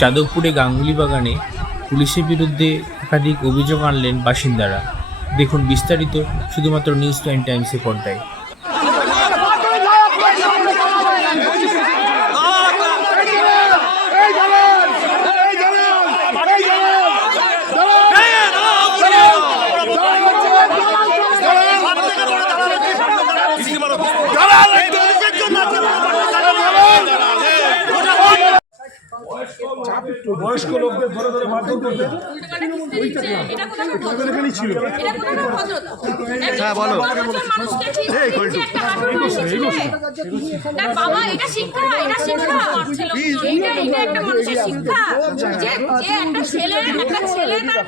যাদবপুরে গাঙ্গুলি বাগানে পুলিশের বিরুদ্ধে একাধিক অভিযোগ আনলেন বাসিন্দারা। দেখুন বিস্তারিত শুধুমাত্র নিউজ টাইম টাইমসের পর্দায়। বয়স্ক লোকদের ধরে ধরে মারধর করবে। হ্যাঁ বলো। বাবা এটা শিক্ষা, এটা শিক্ষা, এটা একটা মানুষের শিক্ষা যে একটা ছেলে তার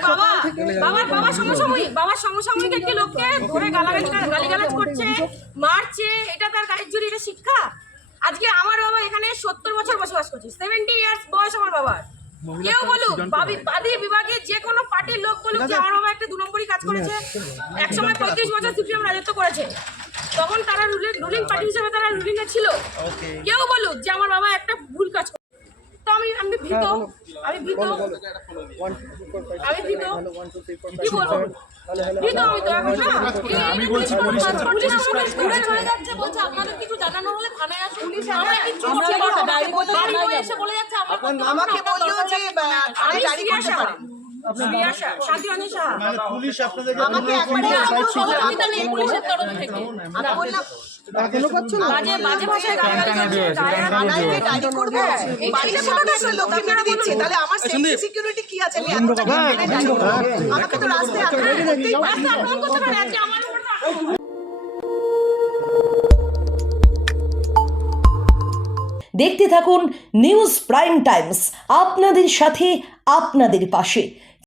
বাবার সমসাময়িক একটি লোককে ধরে গালিগালাজ করছে, মারছে, এটা তার গায়ের জোরে, এটা শিক্ষা। আজকে আমার বাবা এখানে 70 বছর বসবাস করছে, 70 ইয়ার্স বয়স আমার বাবার। কেউ বলুক বাদী বিভাগে যে কোনো পার্টির লোক বলুক যে আমার বাবা একটা 2 নম্বরই কাজ করেছে, একসময় 35 বছর সিপিএম রাজত্ব করেছে, তখন তারা রুলিং পার্টি হিসেবে তারা রুলিংয়ে ছিল। কেউ বলুক যে আমার বাবা একটা ভুল কাজ করে, তো আমি ভীত, কি বলবো? আমি বলছি পুলিশ চলে যাচ্ছে, বলছে আপনাদের কিছু জানানো হলে থানায় আসুন। আমরা কিছু এসে বলে যাচ্ছে আমাকে বললো যে আমি ডায়েরি করতে পারি। শান্তিরঞ্জন সাহা পুলিশ আপনাদের আমাকে একবারে সহযোগিতা নেই পুলিশের তরফ থেকে। আমি বললাম বাজে ভাষায় ডায়েরি করবো, বাড়িতে কোনোটা লোককে মেরে দিচ্ছে, তাহলে আমার সেফটি সিকিউরিটি কি আছে? আমি এত টাকা আমাকে তো রাস্তায় আক্রমণ করতেই পারে। আজকে আমার উপর দেখতে থাকুন নিউজ প্রাইম টাইমস, আপনাদের সাথে আপনাদের পাশে।